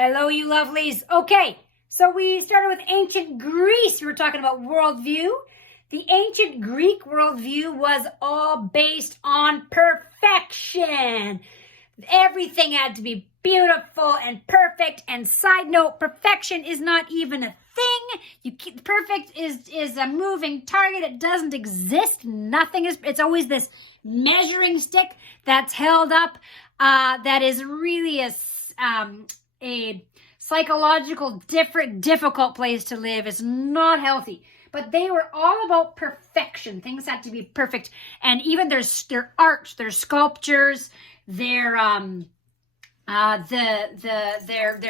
Hello, you lovelies. Okay, so we started with ancient Greece. We were talking about worldview. The ancient Greek worldview was all based on perfection. Everything had to be beautiful and perfect. And side note, perfection is not even a thing. Perfect is a moving target. It doesn't exist. Nothing is. It's always this measuring stick that's held up. That is really a psychological, difficult place to live. It's not healthy. But they were all about perfection. Things had to be perfect. And even their art, their sculptures, their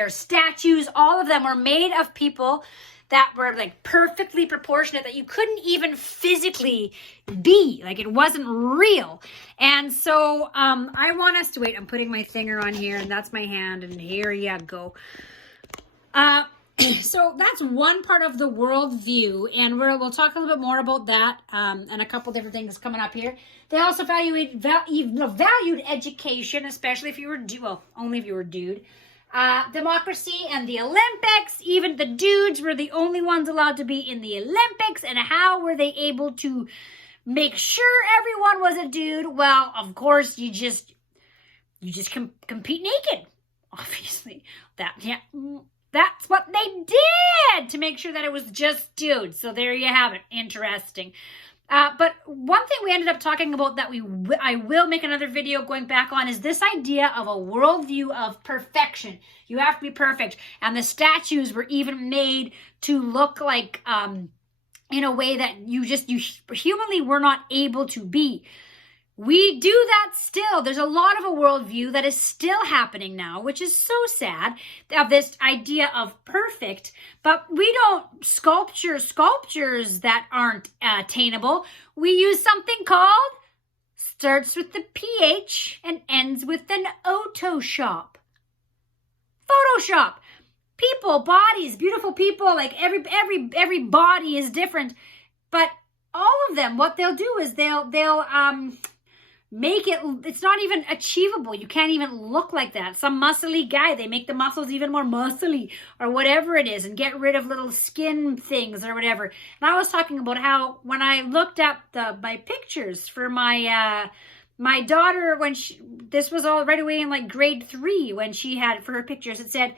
statues, all of them were made of people that were like perfectly proportionate, that you couldn't even physically be. Like, it wasn't real. And so I want us to wait. I'm putting my finger on here, and that's my hand, and here you go. So that's one part of the worldview, and we'll talk a little bit more about that and a couple different things coming up here. They also valued education, especially if you were only if you were dude. Democracy and the Olympics. Even the dudes were the only ones allowed to be in the Olympics. And how were they able to make sure everyone was a dude? Well, of course, you just compete naked. Obviously, that's what they did to make sure that it was just dudes. So there you have it. Interesting. But one thing we ended up talking about that I will make another video going back on is this idea of a worldview of perfection. You have to be perfect. And the statues were even made to look like in a way that you humanly were not able to be. We do that still. There's a lot of a worldview that is still happening now, which is so sad, of this idea of perfect. But we don't sculptures that aren't attainable. We use something called, starts with the PH and ends with an Photoshop. Photoshop. People, bodies, beautiful people, like every body is different. But all of them, what they'll do is they'll make it's not even achievable. You can't even look like that. Some muscly guy, they make the muscles even more muscly or whatever it is, and get rid of little skin things or whatever. And I was talking about how when I looked up my pictures for my daughter, when this was all right away in like grade 3, when she had for her pictures, it said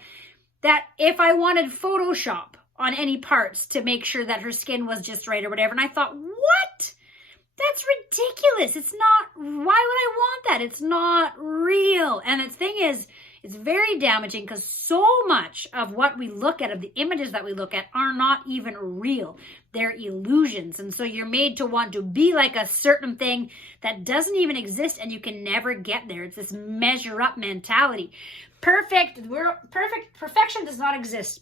that if I wanted Photoshop on any parts to make sure that her skin was just right or whatever. And I thought, what? That's ridiculous. It's not, why would I want that? It's not real. And the thing is, it's very damaging because so much of what we look at, of the images that we look at, are not even real. They're illusions. And so you're made to want to be like a certain thing that doesn't even exist, and you can never get there. It's this measure up mentality. Perfection does not exist,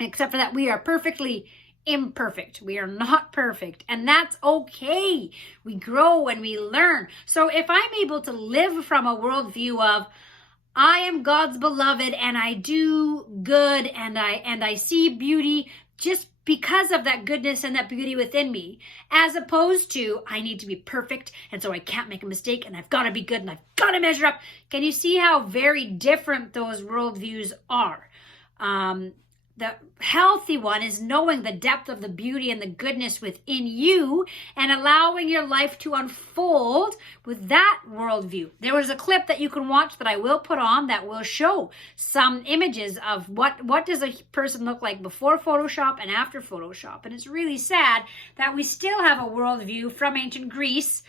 except for that we are perfectly imperfect. We are not perfect, and that's okay. We grow and we learn. So if I'm able to live from a worldview of I am God's beloved and I do good and I see beauty just because of that goodness and that beauty within me, as opposed to I need to be perfect and so I can't make a mistake and I've got to be good and I've got to measure up. Can you see how very different those worldviews are? The healthy one is knowing the depth of the beauty and the goodness within you and allowing your life to unfold with that worldview. There was a clip that you can watch that I will put on that will show some images of what does a person look like before Photoshop and after Photoshop. And it's really sad that we still have a worldview from ancient Greece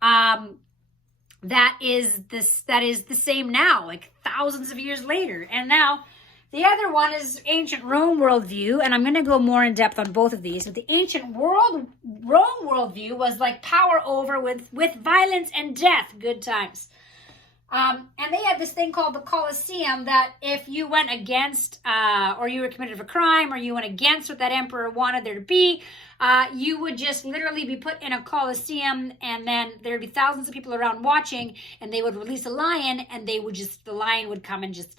that is the same now, like thousands of years later. And now the other one is ancient Rome worldview, and I'm going to go more in depth on both of these. But the ancient Rome worldview was like power over with violence and death, good times. And they had this thing called the Colosseum, that if you went against, or you were committed a crime, or you went against what that emperor wanted there to be, you would just literally be put in a Colosseum, and then there'd be thousands of people around watching, and they would release a lion, and the lion would come and just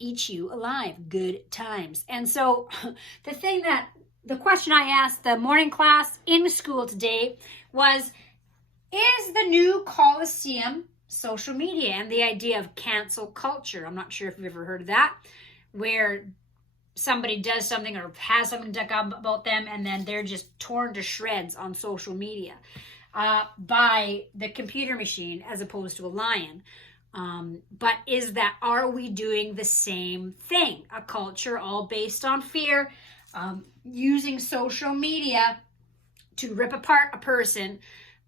eat you alive. Good times. And so the question I asked the morning class in school today was, is the new Colosseum social media and the idea of cancel culture. I'm not sure if you've ever heard of that, where somebody does something or has something done about them and then they're just torn to shreds on social media by the computer machine as opposed to a lion. But are we doing the same thing? A culture all based on fear, using social media to rip apart a person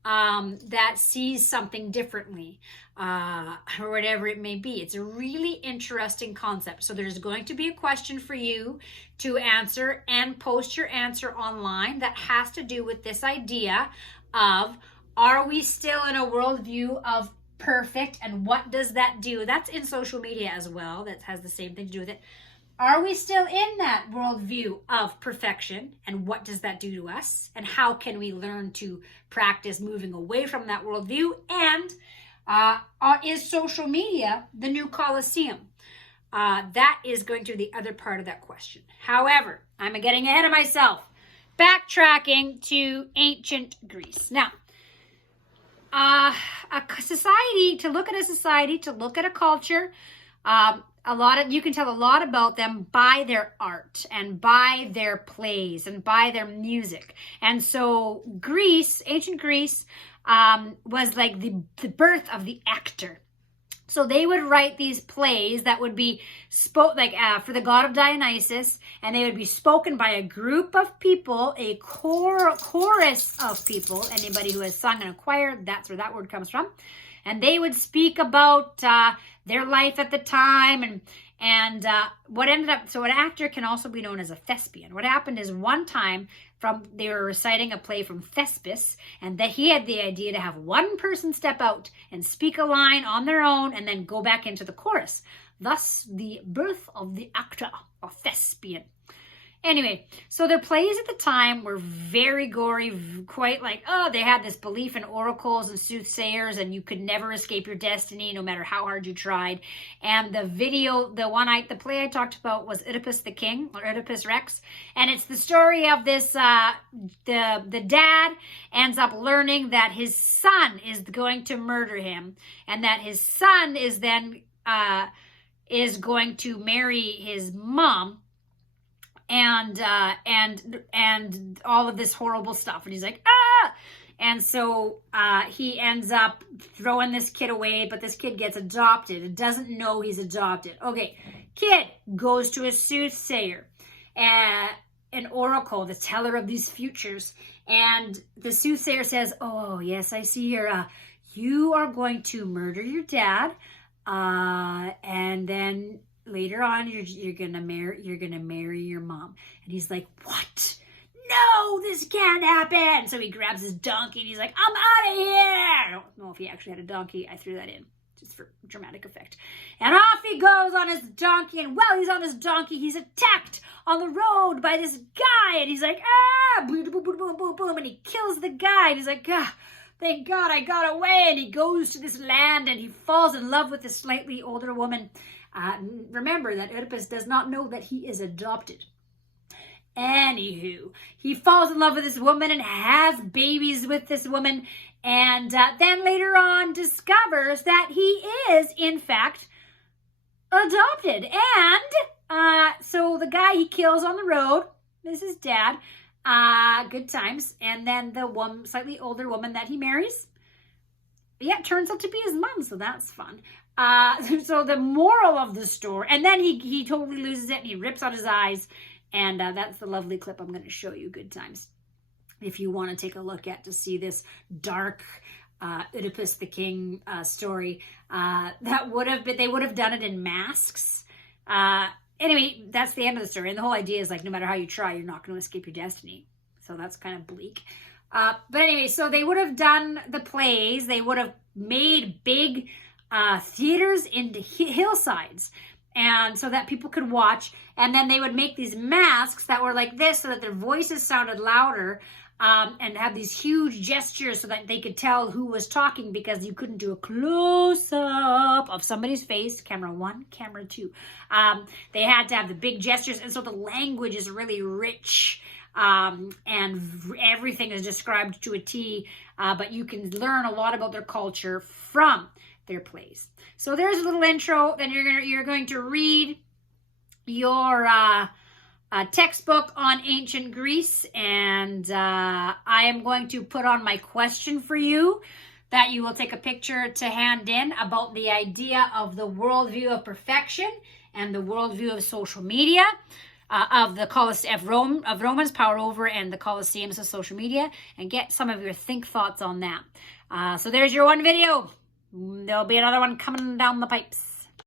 that sees something differently, or whatever it may be. It's a really interesting concept. So there's going to be a question for you to answer and post your answer online that has to do with this idea of, are we still in a worldview of perfect, and what does that do? That's in social media as well. That has the same thing to do with it. Are we still in that worldview of perfection, and what does that do to us? And how can we learn to practice moving away from that worldview? And is social media the new Colosseum? That is going to be the other part of that question. However, I'm getting ahead of myself. Backtracking to ancient Greece. Now, a society, to look at a culture, you can tell a lot about them by their art and by their plays and by their music. And so ancient Greece, was like the birth of the actor. So they would write these plays that would be for the god of Dionysus, and they would be spoken by a group of people, a chorus of people. Anybody who has sung in a choir, that's where that word comes from. And they would speak about their life at the time and what ended up. So an actor can also be known as a thespian. What happened is one time they were reciting a play from Thespis, and that he had the idea to have one person step out and speak a line on their own and then go back into the chorus. Thus, the birth of the actor, or thespian. Anyway, so their plays at the time were very gory, quite like, they had this belief in oracles and soothsayers, and you could never escape your destiny no matter how hard you tried. And the play I talked about was Oedipus the King, or Oedipus Rex. And it's the story of this, the dad ends up learning that his son is going to murder him, and that his son is then, is going to marry his mom. And all of this horrible stuff. And he's like, ah! And so he ends up throwing this kid away, but this kid gets adopted. It doesn't know he's adopted. Okay, kid goes to a soothsayer, an oracle, the teller of these futures. And the soothsayer says, oh, yes, I see you are going to murder your dad. And then later on, you're gonna marry your mom. And he's like, what? No, this can't happen. So he grabs his donkey and he's like, I'm out of here. I don't know if he actually had a donkey. I threw that in just for dramatic effect. And off he goes on his donkey. And while he's on his donkey, he's attacked on the road by this guy. And he's like, boom, boom, boom, boom, boom, boom. And he kills the guy. And he's like, thank God I got away. And he goes to this land and he falls in love with this slightly older woman. Remember that Oedipus does not know that he is adopted. Anywho, he falls in love with this woman and has babies with this woman, and then later on discovers that he is, in fact, adopted. And so the guy he kills on the road is his dad. Good times. And then the slightly older woman that he marries, turns out to be his mom, so that's fun. So the moral of the story, and then he totally loses it and he rips out his eyes, and that's the lovely clip I'm going to show you. Good times, if you want to take a look at to see this dark Oedipus the King story. They would have done it in masks. Anyway, that's the end of the story, and the whole idea is like, no matter how you try, you're not going to escape your destiny. So that's kind of bleak. But anyway, so they would have done the plays. They would have made big theaters into hillsides, and so that people could watch. And then they would make these masks that were like this so that their voices sounded louder, and have these huge gestures so that they could tell who was talking, because you couldn't do a close-up of somebody's face. Camera 1, camera 2. They had to have the big gestures, and so the language is really rich. And everything is described to a T, but you can learn a lot about their culture from their plays. So there's a little intro. Then you're going to read your textbook on ancient Greece, and I am going to put on my question for you that you will take a picture to hand in about the idea of the worldview of perfection and the worldview of social media, of the of Romans power over and the Colosseums of social media, and get some of your thoughts on that. So there's your one video. There'll be another one coming down the pipes.